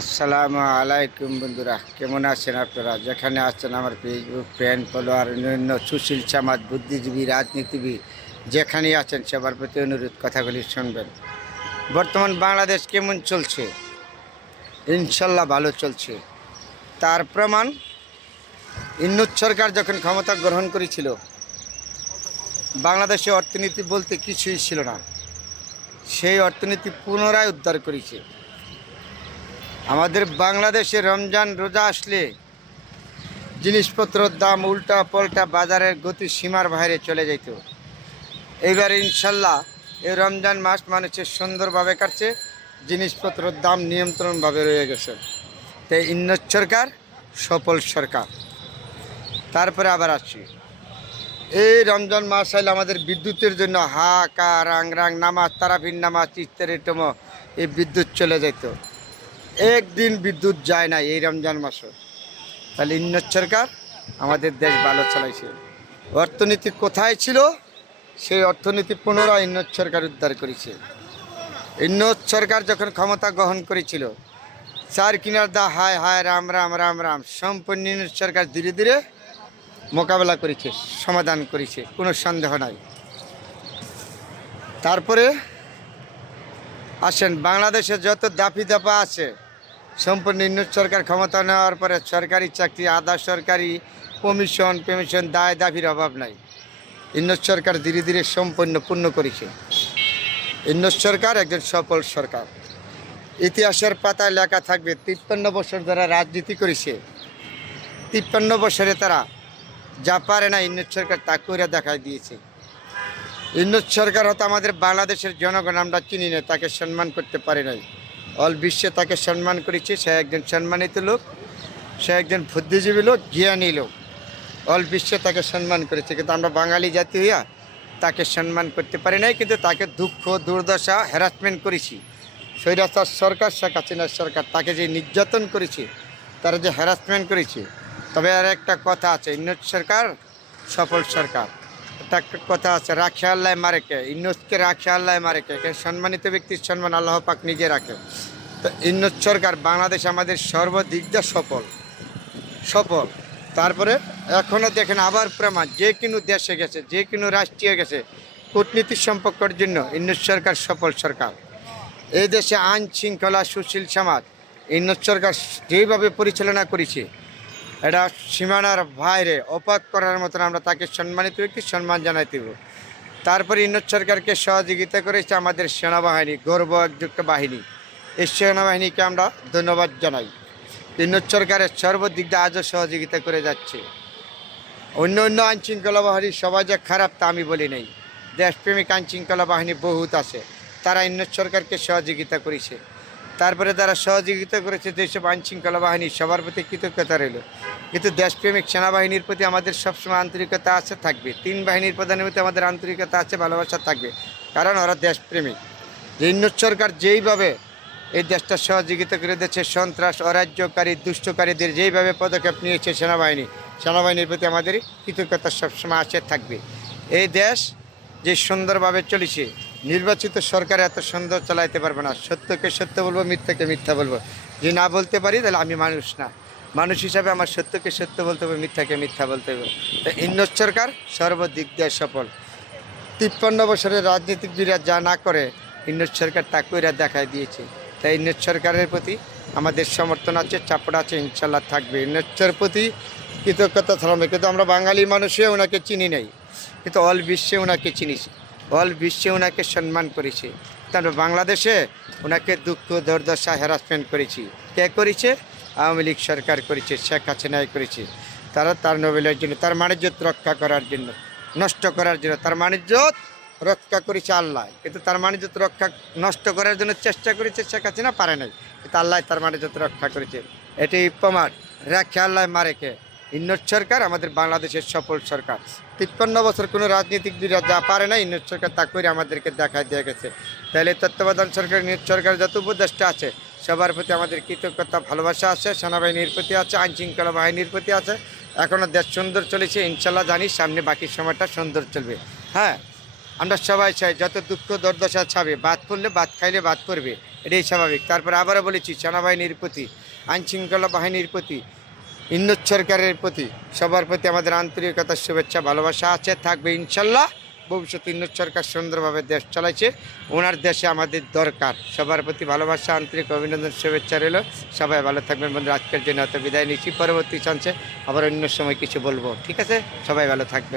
আসসালামু আলাইকুম বন্ধুরা, কেমন আছেন আপনারা? যেখানে আছেন আমার ফেসবুক ফ্রেন্ড ফলোয়ার অন্যান্য সুশীল সমাজ বুদ্ধিজীবী রাজনীতিবিদ যেখানেই আছেন সবার প্রতি অনুরোধ, কথাগুলি শুনবেন। বর্তমান বাংলাদেশ কেমন চলছে? ইনশাল্লাহ ভালো চলছে। তার প্রমাণ ইন্নুত সরকার যখন ক্ষমতা গ্রহণ করেছিল, বাংলাদেশে অর্থনীতি বলতে কিছুই ছিল না। সেই অর্থনীতি পুনরায় উদ্ধার করেছে। আমাদের বাংলাদেশে রমজান রোজা আসলে জিনিসপত্রের দাম উল্টা পাল্টা বাজারের গতি সীমার বাইরে চলে যেত। এইবার ইনশাল্লাহ এই রমজান মাস মানুষের সুন্দরভাবে কাটছে, জিনিসপত্রের দাম নিয়ন্ত্রণভাবে রয়ে গেছে। তাই ইন্নুত সরকার সফল সরকার। তারপরে আবার আসছি, এই রমজান মাস আইলে আমাদের বিদ্যুতের জন্য হা কা রাং রাং নামাজ, তারাবির নামাজ ইত্যাদিতম এই বিদ্যুৎ চলে যেত। একদিন বিদ্যুৎ যায় না এই রমজান মাসে। তাহলে ইন্নুত সরকার আমাদের দেশ ভালো চালাইছে। অর্থনীতি কোথায় ছিল, সেই অর্থনীতি পুনরায় ইন্নুত সরকার উদ্ধার করেছে। ইন্নুত সরকার যখন ক্ষমতা গ্রহণ করেছিল, চার কিনার দা হায় হায় রাম রাম রাম রাম, সম্পূর্ণ ইন্নুত সরকার ধীরে ধীরে মোকাবেলা করেছে, সমাধান করেছে, কোনো সন্দেহ নাই। তারপরে আসেন, বাংলাদেশে যত দাপি দাপা আছে, সম্পূর্ণ ইন্নুত সরকার ক্ষমতা নেওয়ার পরে সরকারি চাকরি, আধা সরকারি, কমিশন দায় দাবির অভাব নাই। ইন্নুত সরকার ধীরে ধীরে সম্পূর্ণ পূর্ণ করেছে। ইন্নুত সরকার একজন সফল সরকার। ইতিহাসের পাতায় লেখা থাকবে, 53 বছর যারা রাজনীতি করেছে, 53 বছরে তারা যা পারে না ইন্নুত সরকার তা করে দেখাই দিয়েছে। ইন্নুত সরকার হয়তো আমাদের বাংলাদেশের জনগণ আমরা চিনি না, তাকে সম্মান করতে পারি নাই। অল বিশ্বে তাকে সম্মান করেছে। সে একজন সম্মানিত লোক, সে একজন বুদ্ধিজীবী লোক, জ্ঞানী লোক। অল বিশ্বে তাকে সম্মান করেছে, কিন্তু আমরা বাঙালি জাতি হইয়া তাকে সম্মান করতে পারি নাই। কিন্তু তাকে দুঃখ দুর্দশা হ্যারাসমেন্ট করেছি। স্বৈরাচার সরকার শেখ হাসিনার সরকার তাকে যে নির্যাতন করেছে, তারা যে হ্যারাসমেন্ট করেছে। তবে আর একটা কথা আছে, ইন্নুত সরকার সফল সরকার। একটা কথা আছে, রাখে আল্লাহ মারেকে, ইন্নুতকে রাখে আল্লাহ মারেকে। সম্মানিত ব্যক্তির সম্মান আল্লাহ পাক নিজে রাখে। তো ইন্নুত সরকার বাংলাদেশ আমাদের সর্বদিক দিয়ে সফল। তারপরে এখনও দেখেন আবার প্রমাণ, যে কোনো দেশে গেছে, যে কোনো রাষ্ট্রীয় গেছে, কূটনীতির সম্পর্কের জন্য ইন্নুত সরকার সফল সরকার। এই দেশে আইন শৃঙ্খলা সুশীল সমাজ ইন্নুত সরকার যেইভাবে পরিচালনা করেছে, এটা সীমানার বাইরে অপাক করার মতন। আমরা তাকে সম্মানিত ব্যক্তি সম্মান জানাইতে দেব। তারপরে ইন্নুত সরকারকে সহযোগিতা করেছে আমাদের সেনাবাহিনী, গৌরবযুক্ত বাহিনী। এই সেনাবাহিনীকে আমরা ধন্যবাদ জানাই। ইন্নুত সরকারের সর্বদিক দিয়ে আজও সহযোগিতা করে যাচ্ছে। অন্য আইনশৃঙ্খলা বাহিনী সবাই যে খারাপ তা আমি বলি নাই। দেশপ্রেমিক আইনশৃঙ্খলা বাহিনী বহুত আছে, তারা ইন্নুত সরকারকে সহযোগিতা করেছে। তারপরে তারা সহযোগিতা করেছে যেসব আইনশৃঙ্খলা বাহিনী, সবার প্রতি কৃতজ্ঞতা রইল। কিন্তু দেশপ্রেমিক সেনাবাহিনীর প্রতি আমাদের সবসময় আন্তরিকতা আছে, থাকবে। তিন বাহিনীর প্রধানের প্রতি আমাদের আন্তরিকতা আছে, ভালোবাসা থাকবে, কারণ ওরা দেশপ্রেমিক। ইন্নুত সরকার যেইভাবে এই দেশটা সহযোগিতা করে দিচ্ছে, সন্ত্রাস অরাজ্যকারী দুষ্টকারীদের যেইভাবে পদক্ষেপ নিয়েছে সেনাবাহিনীর প্রতি আমাদের কৃতজ্ঞতা সবসময় আছে, থাকবে। এই দেশ যে সুন্দরভাবে চলেছে, নির্বাচিত সরকার এত সুন্দর চালাইতে পারবে না। সত্যকে সত্য বলবো, মিথ্যাকে মিথ্যা বলবো। যে না বলতে পারি তাহলে আমি মানুষ না। মানুষ হিসাবে আমার সত্যকে সত্য বলতে হবে, মিথ্যাকে মিথ্যা বলতে হবে। তাই ইন্নুত সরকার সর্বদিক দিয়ে সফল। 53 বছরের রাজনীতিবিদরা যা না করে, ইন্নুত সরকার তা কইরা দেখায় দিয়েছে। তাই ইন্নুত সরকারের প্রতি আমাদের সমর্থন আছে, চাপড় আছে, ইনশাল্লাহ থাকবে। ইন্নুতের প্রতি কৃতজ্ঞতা থাকবে। কিন্তু আমরা বাঙালি মানুষে ওনাকে চিনি নাই, কিন্তু অল বিশ্বে ওনাকে চিনিছি, অল বিশ্বে ওনাকে সম্মান করেছে। তারপর বাংলাদেশে ওনাকে দুঃখ দুর্দশা হ্যারাসমেন্ট করেছি। কে করেছে? আওয়ামী লীগ সরকার করেছে, শেখ হাসিনাই করেছে। তারা তার নোবেলের জন্য, তার বাণিজ্যত রক্ষা করার জন্য, নষ্ট করার জন্য। তার বাণিজ্যত রক্ষা করেছে আল্লাহ, কিন্তু তার বাণিজ্যত রক্ষা নষ্ট করার জন্য চেষ্টা করেছে শেখ হাসিনা, পারে নাই। কিন্তু আল্লাহ তার বাণিজ্যত রক্ষা করেছে। এটি প্রমাণ, রাখে আল্লাহ মারেকে। ইন্নুত সরকার আমাদের বাংলাদেশের সফল সরকার। 53 বছর কোনো রাজনীতিকবিদরা যা পারে না, ইন্নুত সরকার তা করে আমাদেরকে দেখায় দিয়ে গেছে। তাহলে তত্ত্বাবধান সরকার, ইন্নুত সরকার যত উপদেষ্টা আছে, সবার প্রতি আমাদের কৃতজ্ঞতা ভালোবাসা আছে। সেনাবাহিনীর প্রতি আছে, আইনশৃঙ্খলা বাহিনীর প্রতি আছে। এখনও দেশ সুন্দর চলেছে, ইনশাল্লাহ জানি সামনে বাকি সময়টা সুন্দর চলবে। হ্যাঁ, আমরা সবাই চাই যত দুঃখ দুর্দশা ছাবে, বাদ পড়লে বাদ খাইলে বাদ পড়বে, এটাই স্বাভাবিক। তারপরে আবারও বলেছি, সেনাবাহিনীর প্রতি, আইনশৃঙ্খলা বাহিনীর প্রতি, ইন্নুত সরকারের প্রতি, সবার প্রতি আমাদের আন্তরিকতার শুভেচ্ছা ভালোবাসা আছে, থাকবে ইনশাল্লাহ। ভবিষ্যতে ইন্নুত সরকার সুন্দরভাবে দেশ চালাইছে, ওনার দেশে আমাদের দরকার। সবার প্রতি ভালোবাসা, আন্তরিক অভিনন্দন, শুভেচ্ছা রইল। সবাই ভালো থাকবেন বন্ধুরা। আজকের জন্য হয়তো বিদায় নিচ্ছি, পরবর্তী চান্সে আবার অন্য সময় কিছু বলবো। ঠিক আছে, সবাই ভালো থাকবেন।